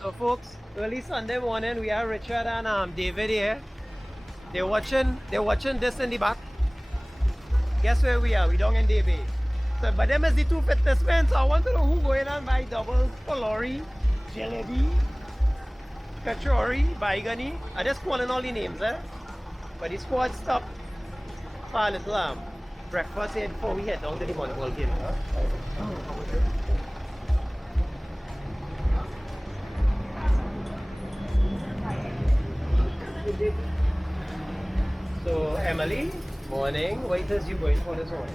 So folks, early Sunday morning we are Richard and David here. They're watching this in the back. Guess where we are? We down in Day Bay. So but them is the two fitness men, so I want to know who going on by double Polori, Jalebi, Kachori, Baigani. I just calling all the names, eh? But the squad stopped for a little breakfast here before we head down to the Mud Volcano. So Emily, morning. What is you going for this morning?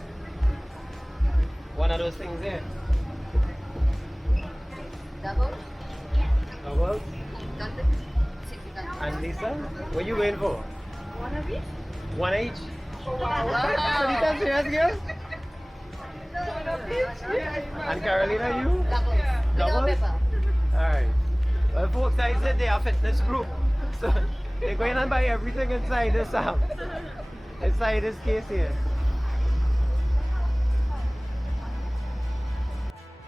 One of those things there. Double. Double. Dozen. 60 dozen. And Lisa, what are you going for? One of each? One each? Wow. Lisa, serious girl? And Carolina, you? Double. Double? Without pepper. Alright. Well, folks, I said they are fitness group. So they're going to buy everything inside this inside this case here.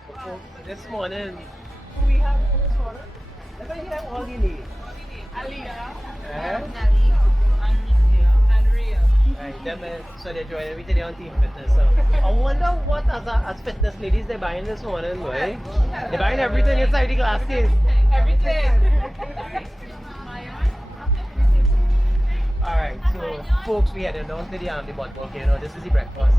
So, this morning, who we have for this morning? Let me hear all you need. Right, them so they're joining everything on Team Fitness. So I wonder what as fitness ladies they're buying this morning, boy. They're buying everything inside the glass case. Alright, so folks, we headed down to the Mud Volcano. This is the breakfast.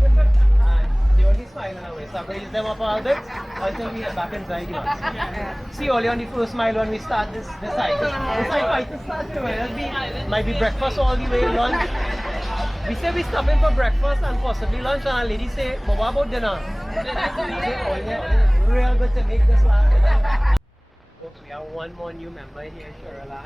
And they only smiling away, so I'm going to use them up all bit until we head back inside the house. See, only on the first smile when we start this side. This side fight to start, might be breakfast all the way, lunch. We say we stopping for breakfast and possibly lunch, and our lady say, but what about dinner? Real good to make this last. Folks, we have one more new member here, Sherilyn.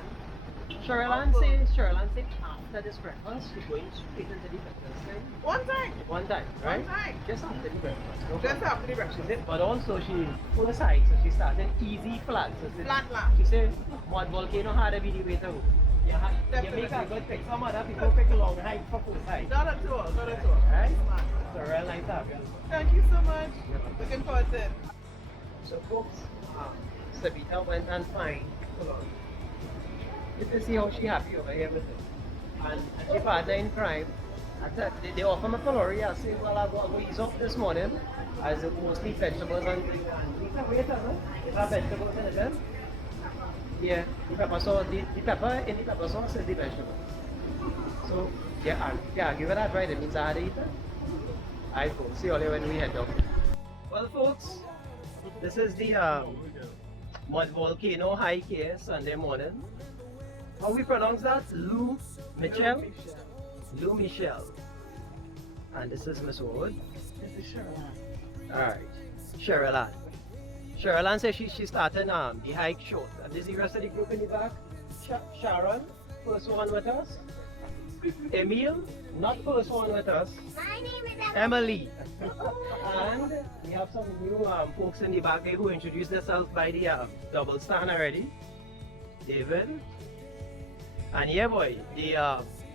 Sherilyn say after this breakfast, she's going straight into the fitness thing. One time. One time, right? One time. Just after the breakfast. No Just problem. after the breakfast. She said, but also she pulled aside, so she started easy flat. So Flat. she said, Mud Volcano had to be the way to go. You make a good pick. Some other people pick a long hike for full side. Not at all. Not at all. Right? Smart. So real nice to have you. Thank you so much. Looking forward to it. So folks, Sabita went and find Polori. You can see how she happy over here with it. And she partner in crime. I said, they offer me Polori. I say, well, I'll go ease off this morning. As it mostly vegetables and vegetables in it. Yeah, the pepper sauce, the pepper in the pepper sauce is the vegetable. So, yeah, give it that right. It means I had to eat it. Alright, folks. See you all when we head down. Well, folks, this is the Mud Volcano hike here Sunday morning. How we pronounce that? L'eau Michel? L'eau Michel. And this is Miss Wood. This is Sherilyn. Alright, Sherilyn. Sherilyn says she started the hike short. And this is the rest of the group in the back. Sharon, first one with us. Emile, not first one with us. My name is Emily. And we have some new folks in the back here who introduced themselves by the double stand already. David. And yeah boy,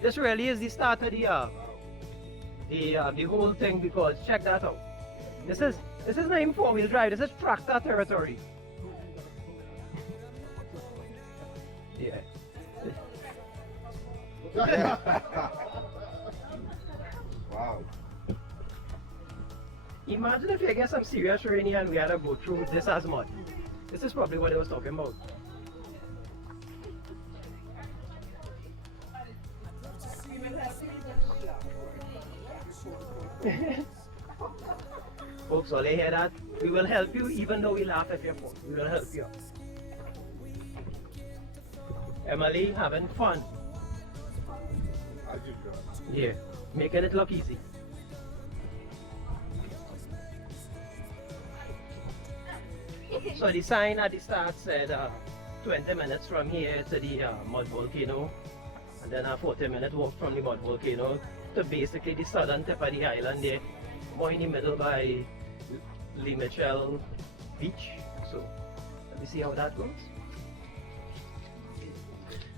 this really is the start of the whole thing, because check that out. This is not even four-wheel drive, this is tractor territory. Yeah. Wow. Imagine if you get some serious rain here and we had to go through this as mud. This is probably what I was talking about. Folks, all you hear that? We will help you even though we laugh at your phone. We will help you. Emily, having fun. Yeah, making it look easy. So the sign at the start said 20 minutes from here to the Mud Volcano, and then a 40-minute walk from the Mud Volcano to basically the southern tip of the island there, more in the middle by L'eau Michel Beach. So let me see how that goes.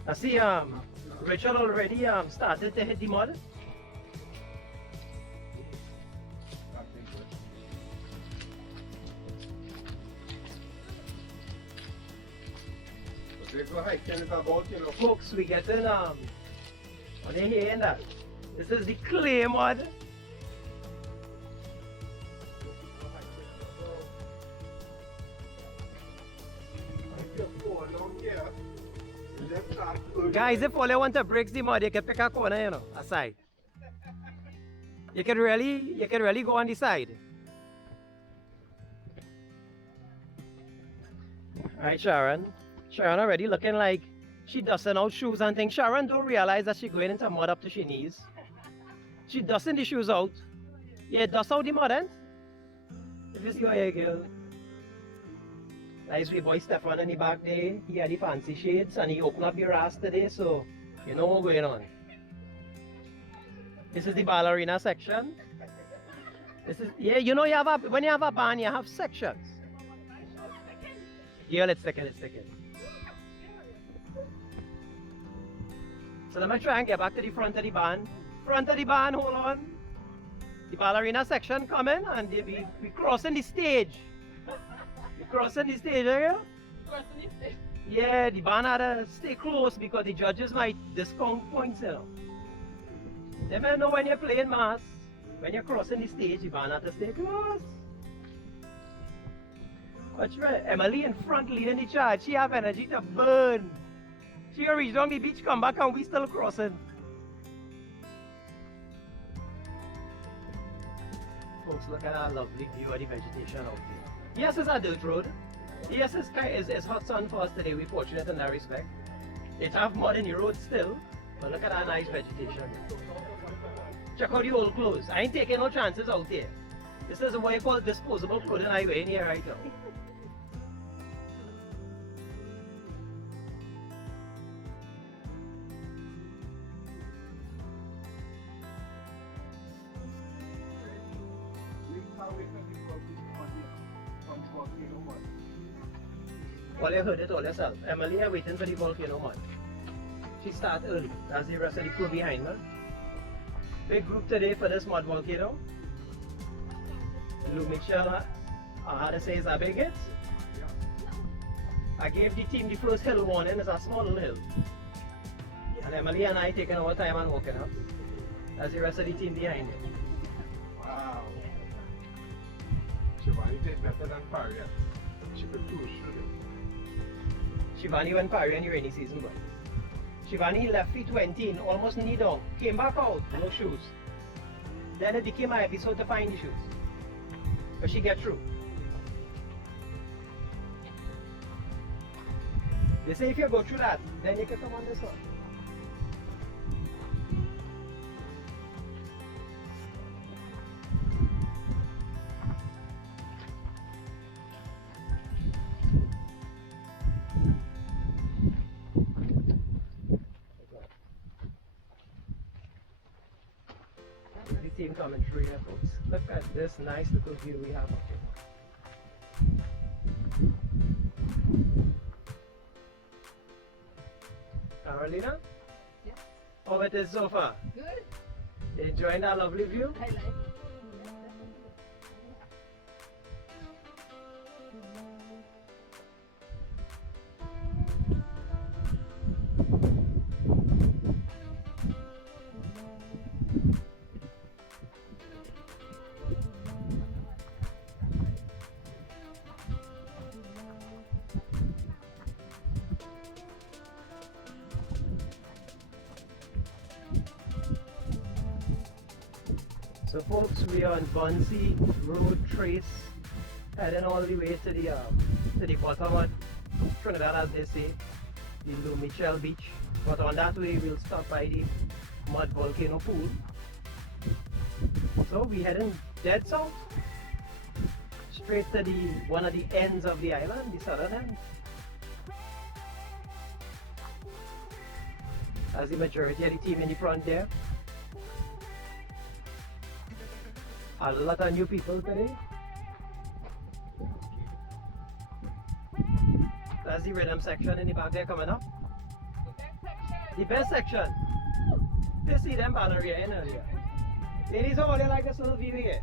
I see Richard already started to hit the mud. We go hiking in the volcano. Folks, we getting what are you hearing that? This is the clay mud. Guys, if all you want to break the mud, you can pick a corner, you know, aside. You can really go on the side. Alright, Sharon. Sharon already looking like she dusting out shoes and things. Sharon don't realize that she going into mud up to her knees. She dusting the shoes out. Yeah, dust out the mud, eh? If you see what you girl. Nice wee boy Stefan in the back there. He had the fancy shades and he opened up your ass today, so you know what's going on. This is the ballerina section. This is, yeah, you know when you have a band, you have sections. Yeah, let's take it. So let me try and get back to the front of the band. Front of the band, hold on. The ballerina section coming and we crossing the stage. We crossing the stage, eh? Yeah, the band had to stay close because the judges might discount points, you know. They may know when you're playing mass, when you're crossing the stage, the band had to stay close. Watch right, Emily in front leading the charge. She have energy to burn. She reach down the beach, come back and we still crossing. Folks, look at that lovely view of the vegetation out there. Yes, it's a dirt road. Yes, it's hot sun for us today. We're fortunate in that respect. It have mud in the road still, but look at that nice vegetation. Check out the old clothes. I ain't taking no chances out there. This is what you call disposable clothing I wear in here right now. Well, you heard it all yourself. Emily is waiting for the volcano mud. She started early. That's the rest of the crew behind her. Big group today for this mud volcano. L'eau Michel, I had to say, is a big hit. I gave the team the first hill warning. It's a small little hill. And Emily and I taking our time and walking up. That's the rest of the team behind it. Wow. Shivani did better than Faria. She could push through it. Shivani went Paris in the rainy season, but Shivani left feet 20 in, almost knee down, came back out, no shoes. Then it became an episode to find the shoes. But she get through. They say if you go through that, then you can come on this one. Team coming through here, folks. Look at this nice little view we have up here. Carolina? Yes. How it is so far? Good. Enjoying that lovely view? I like it. So folks, we are on Bunsey Road Trace, heading all the way to the bottom of Trinidad, as they say, the L'eau Michel Beach. But on that way, we'll stop by the Mud Volcano pool. So we heading dead south, straight to one of the ends of the island, the southern end. As the majority of the team in the front there. A lot of new people today. That's the rhythm section in the back there coming up. The best section. You see them ballerina in earlier. Ladies, how do you like this little view here?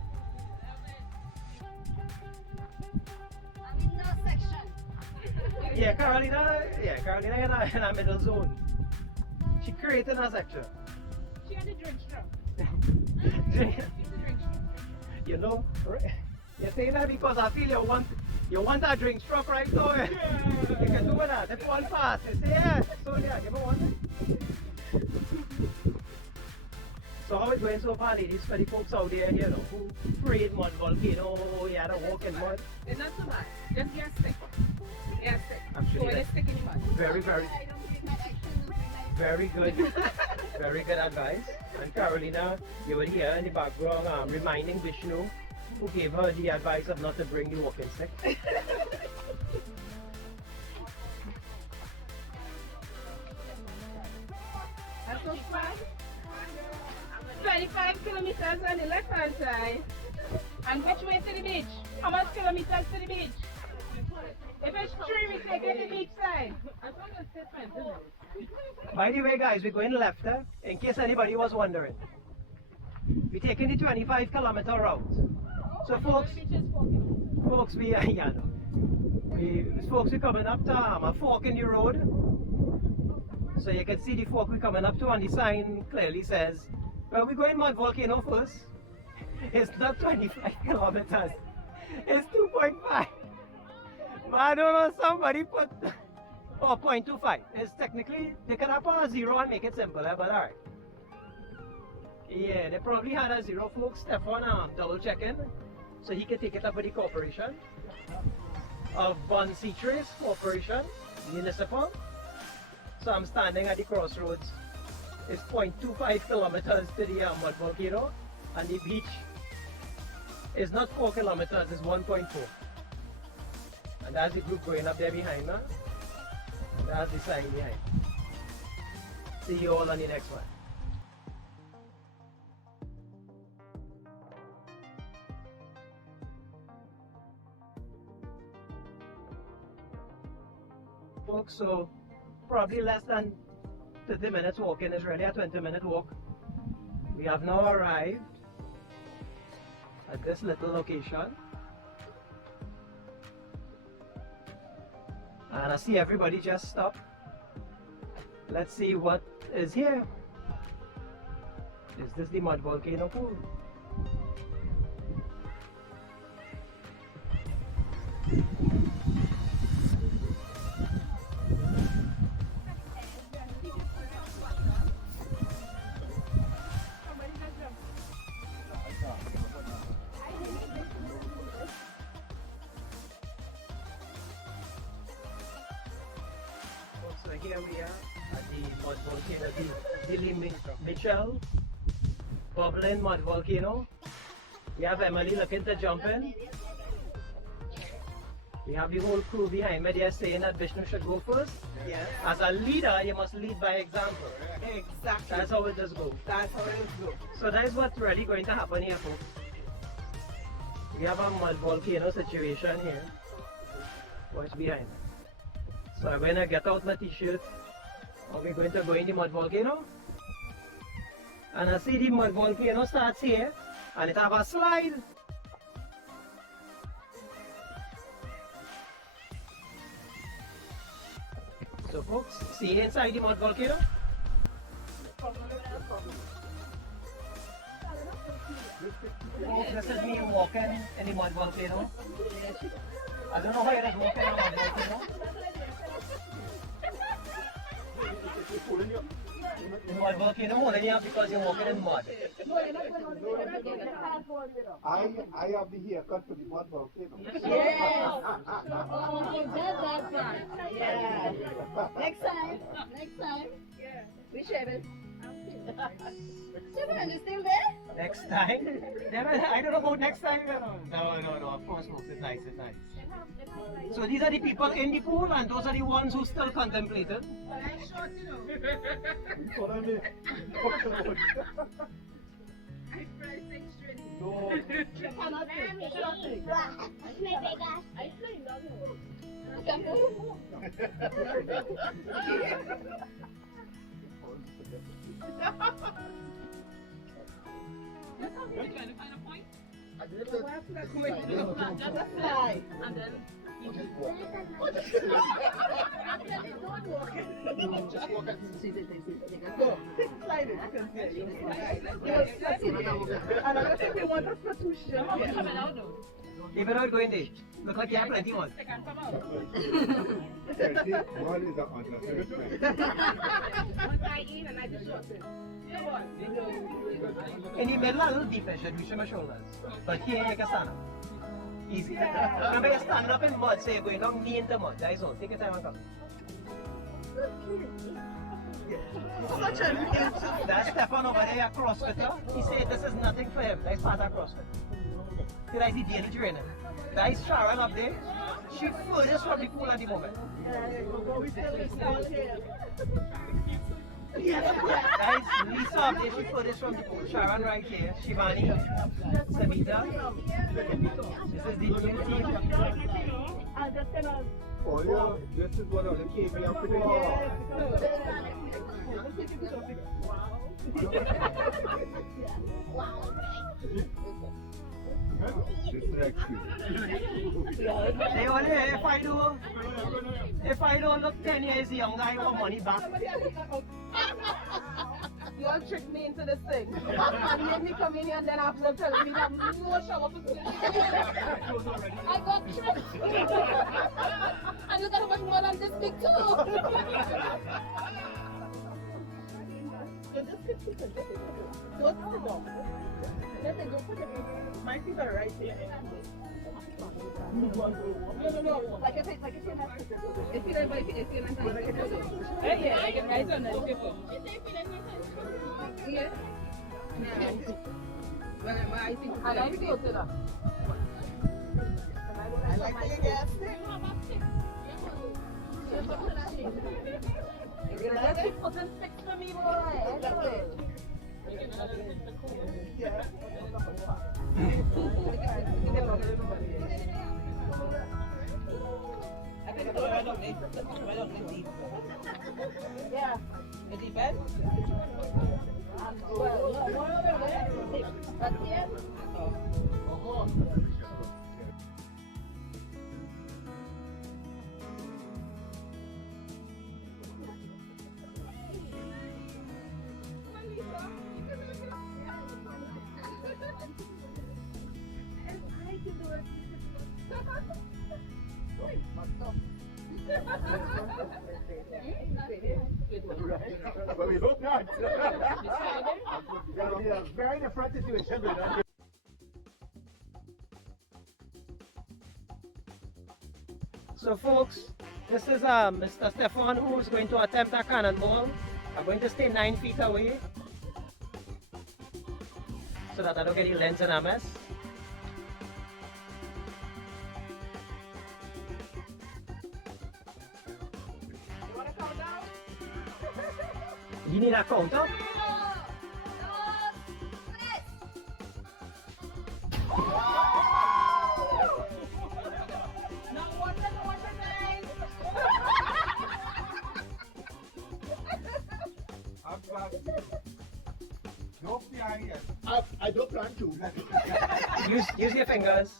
I'm in the section. Yeah, Carolina in a middle zone. She created a section. She had a drink straw. You know, you're saying that because I feel you want that drink struck right now. Eh? You can do that. If one pass, you say yes. So yeah, give me one. So how is it going so far, ladies? For the folks out there, you know, who prayed mud volcano, you had to walk in mud. It's not so bad. Just get stick. Get stick. Actually, Go in a stick in the mud. Very, very, I don't take my actions. very good. Very good advice. And Carolina, you were here in the background reminding Vishnu, who gave her the advice of not to bring the walking stick. That's so far. 25 kilometers on the left hand side. And which way to the beach? How much kilometers to the beach? If it's 3, we take it to the beach side. That's not a statement, is it? By the way, guys, we're going left, in case anybody was wondering. We're taking the 25-kilometer route. So folks, we are coming up to a fork in the road. So you can see the fork we're coming up to, and the sign clearly says, well, we're going Mud Volcano first. It's not 25 kilometers. It's 2.5. But I don't know, somebody put 0.25. It's technically, they could have put a 0 and make it simpler, but alright. Yeah, they probably had a 0, folks. Stefan double checking, so he can take it up with the corporation of Bon Citres Corporation, Municipal. So I'm standing at the crossroads. It's 0.25 kilometers to the Mud Volcano, and the beach is not 4 kilometers, it's 1.4. And that's the group going up there behind me. That's the sign behind. See you all on the next one. Folks, so probably less than 30 minutes walking is really a 20-minute walk. We have now arrived at this little location. And I see everybody just stop. Let's see what is here. Is this the Mud Volcano pool? So here we are at the Mud Volcano, the L'eau Michel bubbling Mud Volcano. We have Emily looking to jump in. We have the whole crew behind me there saying that Vishnu should go first. Yes. As a leader, you must lead by example. Exactly. That's how it just goes. That's how it goes. So that is what's really going to happen here, folks. We have a mud volcano situation here. Watch behind. So I'm going to get out my t-shirt. And we're going to go in the mud volcano. And I see the mud volcano starts here. And it have a slide. So folks, see inside the mud volcano? This is me walking in the mud volcano. I don't know why it is walking in a mud volcano. The mud volcano more than you because you're walking in mud. I have the haircut for the mud volcano. Yes. Oh, you got that part. Yeah. Next time. Next time. Yeah. We share it. Stephen, you still there? Next time? I don't know about next time. No. Of course, folks, it's nice. It's nice. So these are the people in the pool, and those are the ones who still contemplated. Nice shot, you know. What I mean? I tried 6 straight. No. Just a fly. And then Slide it. And I think we want us to show. Even though it's going there, look like you have plenty more. In the middle, a little deeper, should reach my shoulders. But here, you can stand up. Easy. Remember, you're standing up in mud, so you're going down knee into mud. That is all. Take your time and come. Such a nature. That's Stefan over there, a CrossFitter. He said this is nothing for him. That's part of CrossFit. See, that's the daily trainer. That is Sharon up there. She furthest from the pool at the moment. That is Lisa up there. She furthest from the pool. Sharon right here. Shivani. Sabita. This is the gym team. Oh yeah, this is what the came here for. They only, if I don't look 10 years younger, I want money back. You all tricked me into this thing. And made me come in here and then after telling me that no shower facility. I got tricked. And look at how much more than this big too. Don't sit down. Let me go put it in. My feet are right there. No. Like if you have to. If you yeah, I can write on that paper. Yeah. Well, I think I like to it up. I like the gas. Let's keep putting sticks for me, boy. Yeah. I think it's right on deep. Yeah. The deep end? Well, one over there. That's here. But we hope not. That'll be a very different situation. So folks, this is Mr. Stefan who is going to attempt a cannonball. I'm going to stay 9 feet away so that I don't get the lens in a mess. You want to count down? You need a counter? I don't plan to. Use your fingers.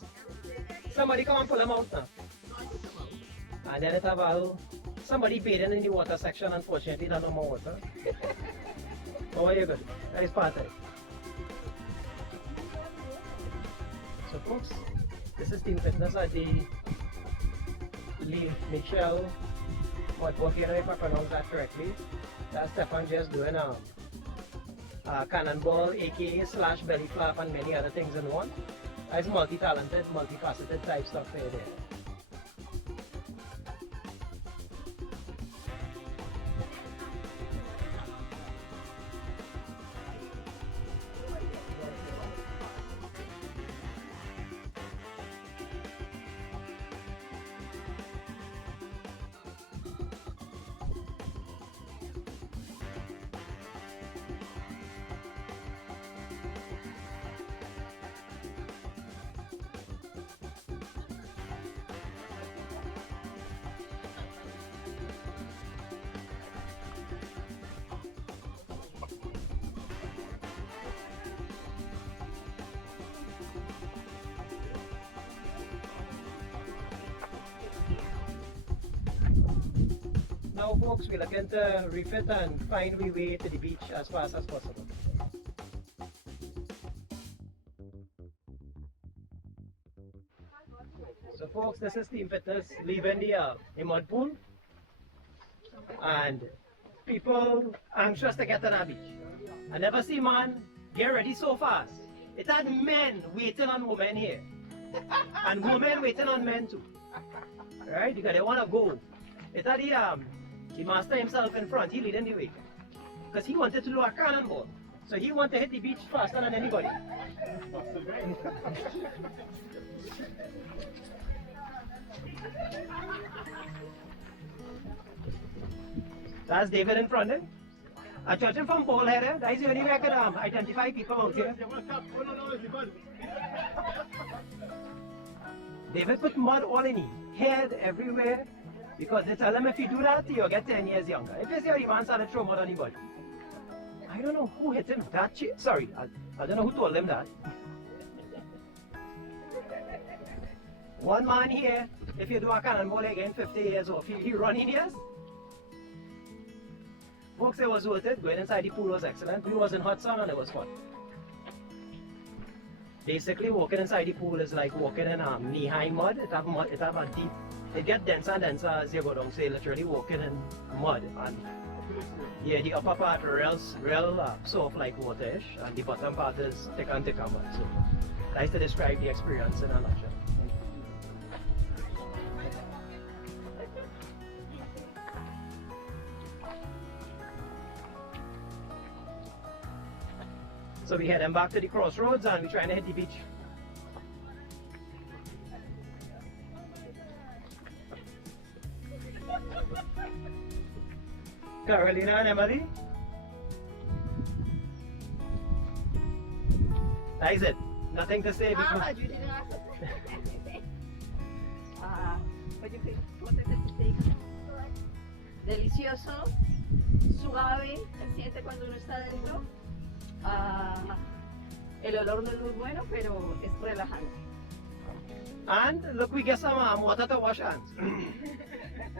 Somebody come and pull them out now. And then it have somebody bathing in the water section, unfortunately, not no more water. But what are you good? That is part of it. So folks, this is Team Fitness at the L'eau Michel Mud Volcano, if I pronounce that correctly. That's Stefan just doing cannonball, aka slash belly flap, and many other things in one. That's multi-talented, multifaceted type stuff here. folks, we're looking to refit and find we way to the beach as fast as possible. So folks, this is Team Fitness leaving the mud pool, and people anxious to get to that beach. I never see man get ready so fast. It had men waiting on women here, and women waiting on men too. Right? Because they want to go. It had the master himself in front. He leading the way, because he wanted to do a cannonball. So he wanted to hit the beach faster than anybody. That's David in front of him. I judge him from Bullhead. That is the only way I could identify people out here. David put mud all in his head, everywhere, because they tell him if you do that, you'll get 10 years younger. If you see how the man started throwing mud on his body. I don't know who hit him that sorry, I don't know who told him that. One man here, if you do a cannonball again, 50 years old, he running years. Folks, it was worth it. Going inside the pool was excellent. We was in hot sun and it was fun. Basically, walking inside the pool is like walking in knee-high mud. It have a deep. It gets denser and denser as you go down. So you're literally walking in mud, and yeah, the upper part real soft like waterish, and the bottom part is thick and thicker mud. So nice to describe the experience in a nutshell. So we heading back to the crossroads and we're trying to hit the beach. Carolina and Emily. That is it. Nothing to say because... You didn't ask. What do you think? What is it? Delicioso, suave, se siente cuando uno está dentro. El olor no es muy bueno, pero es relajante. And look, we get some water to wash hands.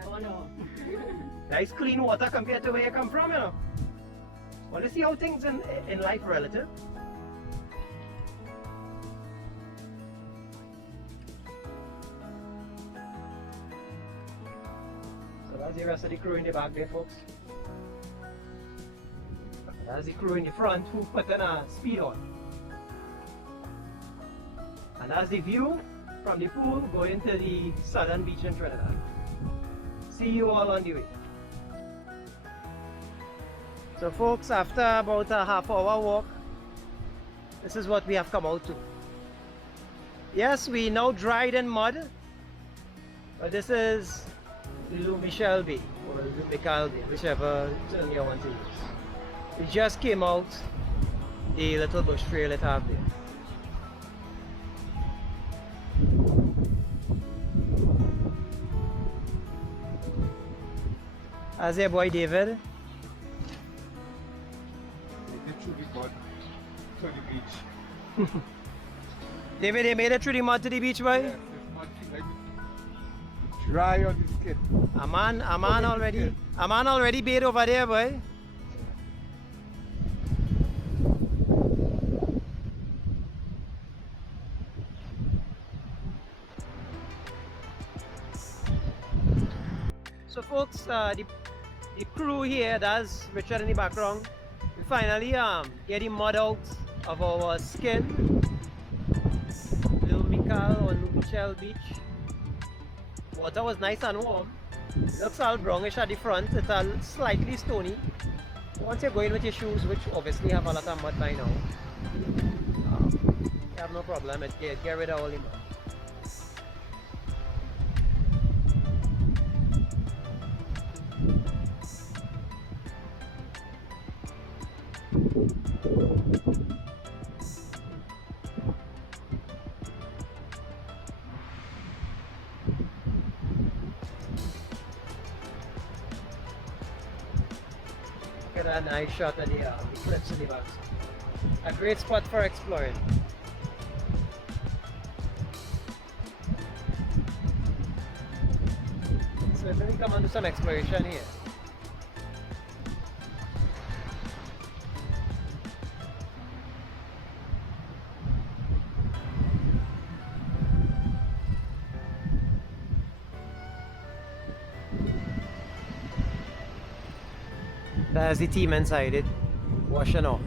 Oh no. Nice clean water compared to where you come from, you know. Want to see how things in life are relative. So that's the rest of the crew in the back there, folks. That's the crew in the front who put in a speed on. And that's the view from the pool going to the southern beach in Trinidad. See you all on the way. So folks, after about a half-hour walk, this is what we have come out to. Yes, we now dried in mud, but this is L'eau Michel Beach, or L'eau Michel Beach, whichever term you want to use. We just came out the little bush trail it have there. How's your boy David? To the beach. David, you made it through the mud to the beach, boy? Yes, it's mud, like dry on the skin. A man already bathed over there, boy. So folks, the crew here, that's Richard in the background. We finally get the mud out of our skin. L'eau Michel Beach. Water was nice and warm. Looks all brownish at the front. It's all slightly stony. Once you go in with your shoes, which obviously have a lot of mud by now, you have no problem. Get rid of all the mud. Look at that nice shot of the cliffs in the back. A great spot for exploring. So let me come on to some exploration here. There's the team inside it, washing off.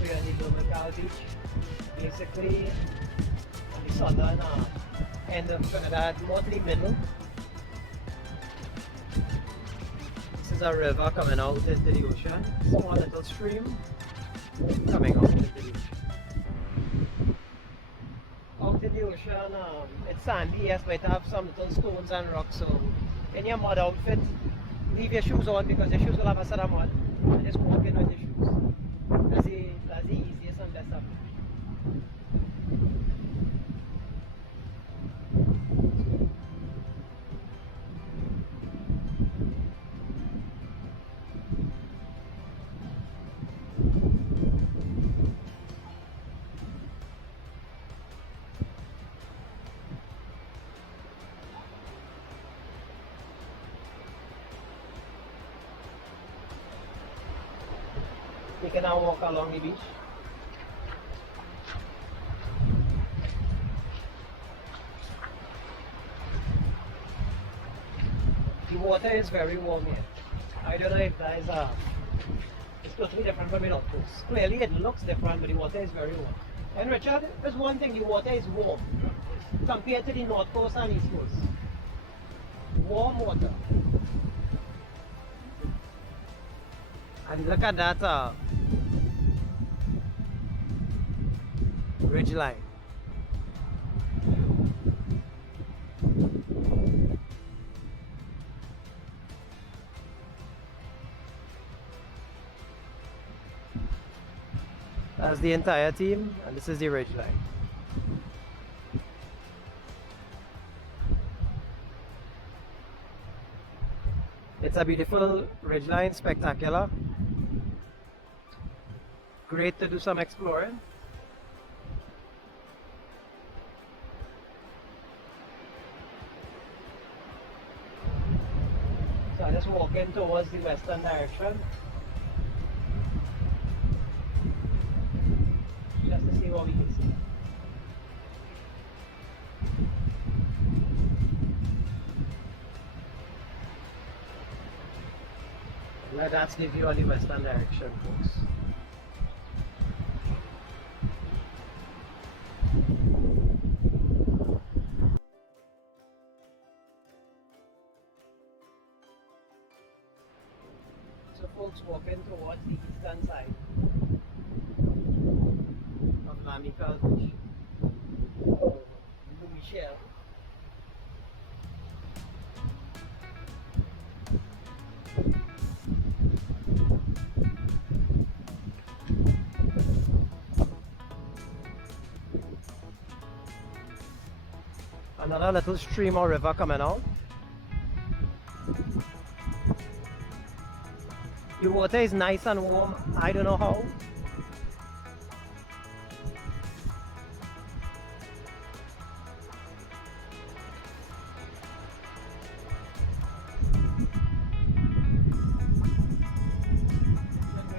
We're on the L'eau Michel Beach, basically on the southern end of Trinidad, more to the middle. This is a river coming out into the ocean, small little stream coming out into the ocean. Out in the ocean, it's sandy, yes, but it have some little stones and rocks, so in your mud outfit, leave your shoes on because your shoes will have a set of mud, and just walk in with your shoes. That's the easiest and best of it. We can now walk along the beach. The water is very warm here. I don't know if that is it's totally different from the North Coast. Clearly it looks different, but the water is very warm. And Richard, there's one thing, the water is warm compared to the North Coast and East Coast. Warm water. And look at that ridge line. That's the entire team, and this is the ridge line. It's a beautiful ridgeline, spectacular. Great to do some exploring. So I just walking towards the western direction. Just to see what we can see. Well, that's the view on the western direction, folks. So folks, walking towards the eastern side of L'eau Michel Beach, L'eau Michel. Another little stream or river coming out. The water is nice and warm. I don't know how.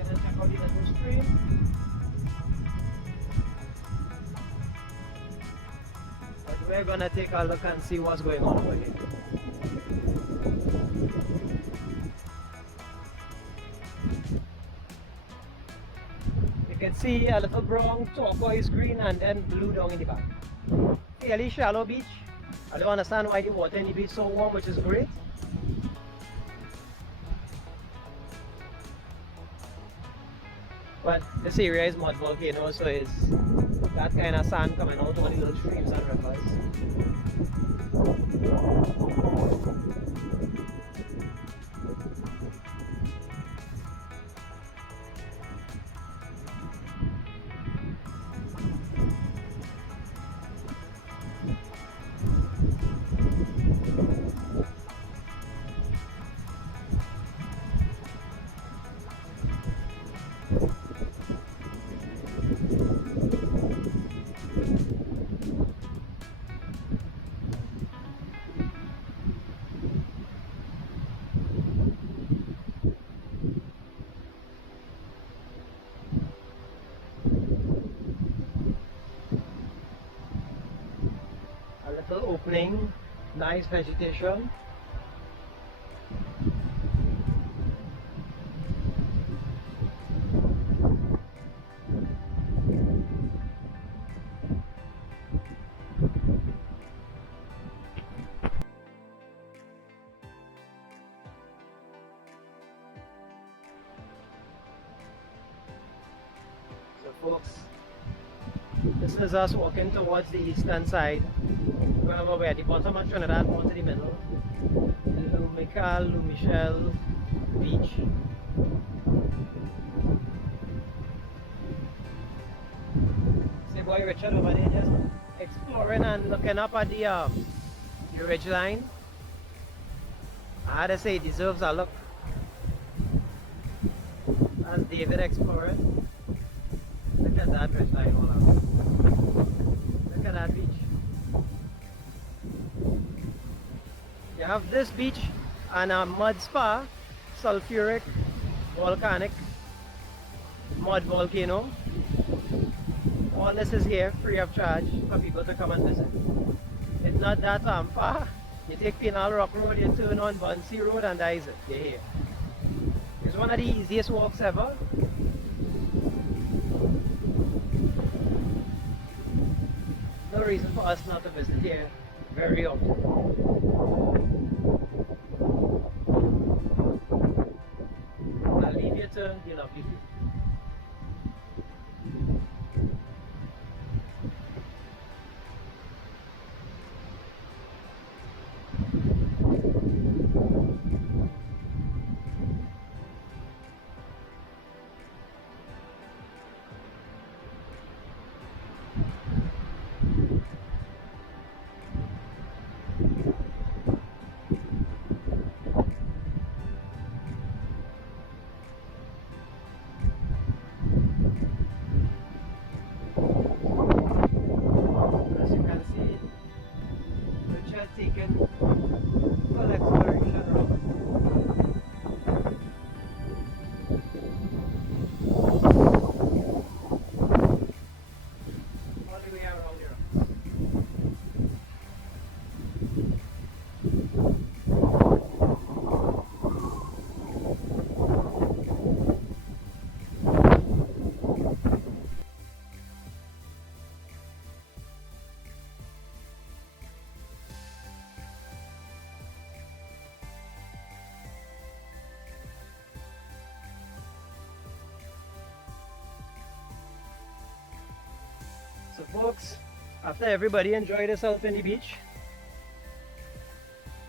Check out the little stream. We're gonna take a look and see what's going on over here. You can see a little brown, turquoise green, and then blue down in the back. Fairly shallow beach. I don't understand why the water in the beach is so warm, which is great. But this area is mud volcano, so it's that kind of sand coming out on the little streams and rivers. Nice vegetation. So folks, this is us walking towards the eastern side. Remember we're at the bottom of Trinidad, more to the middle. L'eau Michel Beach. See boy Richard over there just exploring and looking up at the ridge line. I had to say it deserves a look. That's David exploring. Look at that ridge line all out. Look at that beach. You have this beach and a mud spa, sulfuric, volcanic, mud volcano. All this is here free of charge for people to come and visit. It's not that far. You take Penal Rock Road, you turn on Bunsey Road and that is it. You're here. It's one of the easiest walks ever. No reason for us not to visit here very often. I'll leave you to the lovely view. As you can see, Richard taken full exploration route. All the way around here. So folks, after everybody enjoyed themselves in the beach,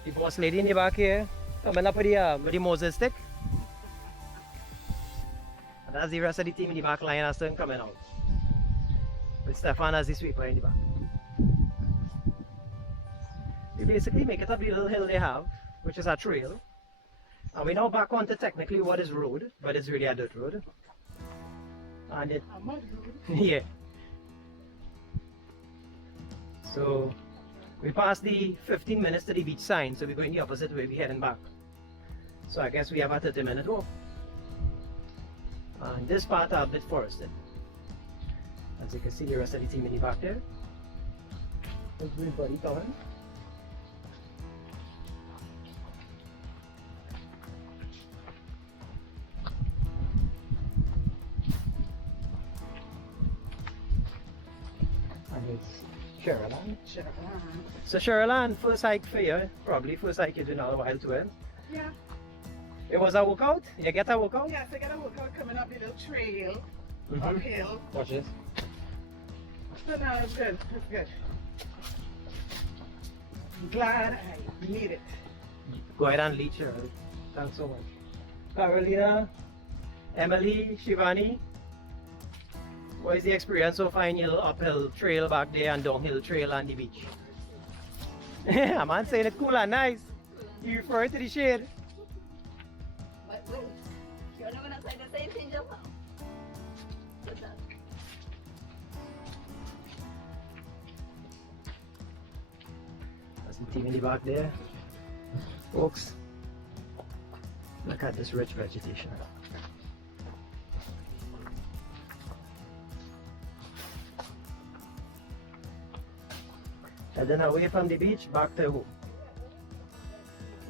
the boss lady in the back here coming up with the Moses stick. And that's the rest of the team in the back line as them coming out. With Stefan as the sweeper in the back. We basically make it up the little hill they have, which is a trail. And we now back onto technically what is road, but it's really a dirt road. And it, yeah. So we passed the 15 minutes to the beach sign, so we're going the opposite way, we're heading back. So I guess we have a 30-minute walk. And this part are a bit forested. As you can see the rest of the team in the back there. Everybody coming. And it's Sherilyn. So Sherilyn, first hike for you, probably first hike you do in a while too, eh? Yeah. It was a workout? You get a workout? Yes, I got a workout coming up the little trail, uphill. Watch this. So now it's good, it's good. I'm glad I need it. Go ahead and lead Sherilyn. Thanks so much. Carolina, Emily, Shivani, what is the experience so far in your little uphill trail back there and downhill trail on the beach? Yeah, man, saying it's cool and nice. You refer to the shade. But wait, you're not gonna say the same thing just now. What's that? That's the team in the back there. Folks, look at this rich vegetation. And then away from the beach, back to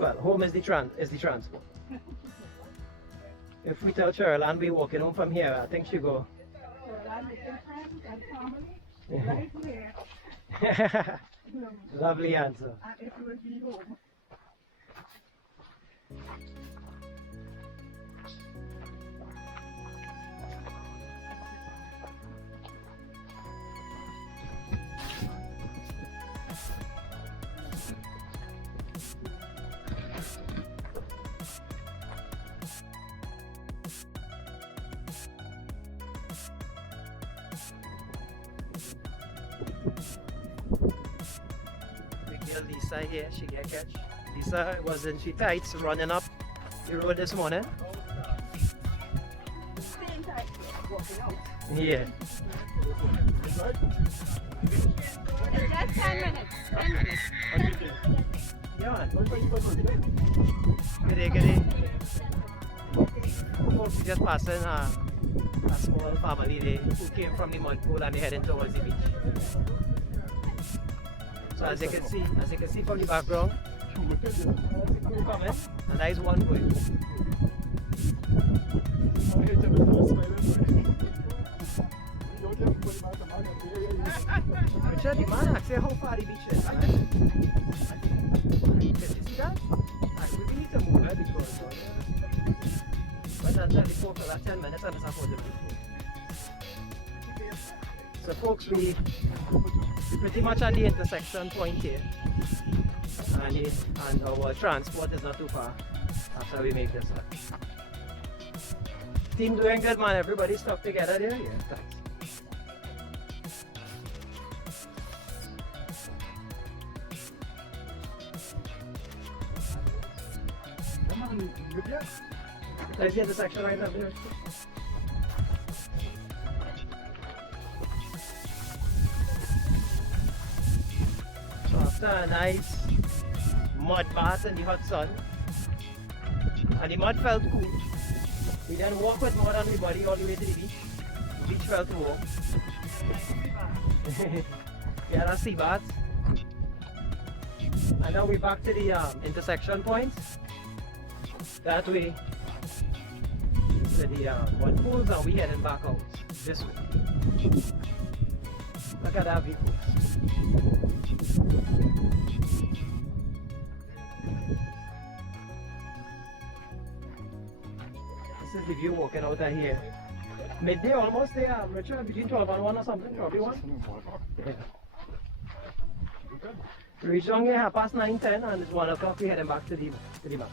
Well, home is the transport. If we tell Cheryl and we walking home from here, I think she go. Right here. Lovely answer. It will be home. Lisa here, she get catch. Lisa was in she tights running up the road this morning. Same time, walking out. Yeah. It's just 10 minutes. 10 minutes. Yeah, man. Good day, good day. Folks just passing a small family there who came from the mud pool and they heading towards the beach. So as you can see from the background, two coming, and that is one going. Richard, the man asked how far the beach is, right? Did you see that? We need to move that because but until the folks are 10 minutes and it's affordable. So folks, we pretty much at the intersection point here, and our transport is not too far after we make this one. Team doing good, man. Everybody stuck together there. Yeah, thanks. There's the intersection right up there. So after a nice mud bath in the hot sun, and the mud felt cool, we then walked with mud on the body all the way to the beach. The beach felt warm. We had a sea bath. And now we're back to the intersection point. That way to the mud pools, and we heading back out this way. Look at that view, folks. This is the view walking out of here. Midday almost there, Richard, between 12 and 1 or something, probably 1. Yeah. We reached down here 9:10 and it's 1 o'clock, we're heading back to the bus.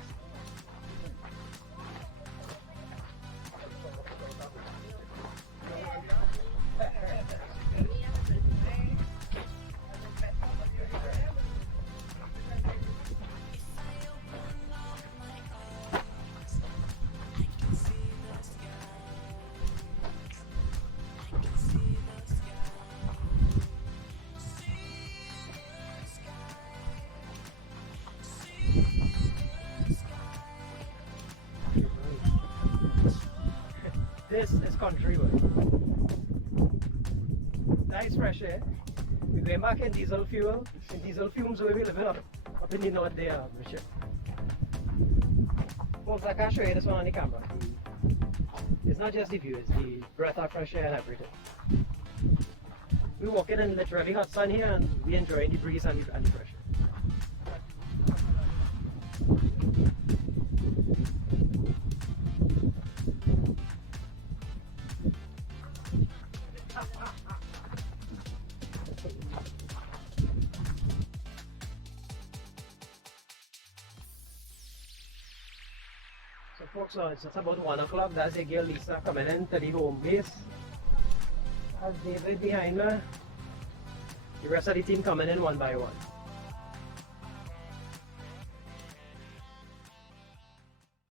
This is country way. Nice fresh air. We're going back in diesel fumes where we live up in the north there, Michel. Folks, I can't show you this one on the camera. It's not just the view, it's the breath of fresh air and everything. We're walking in literally hot sun here and we enjoy the breeze and the fresh air. So folks, it's just about 1 o'clock. That's a girl Lisa coming in to the home base. Has David behind her. The rest of the team coming in one by one.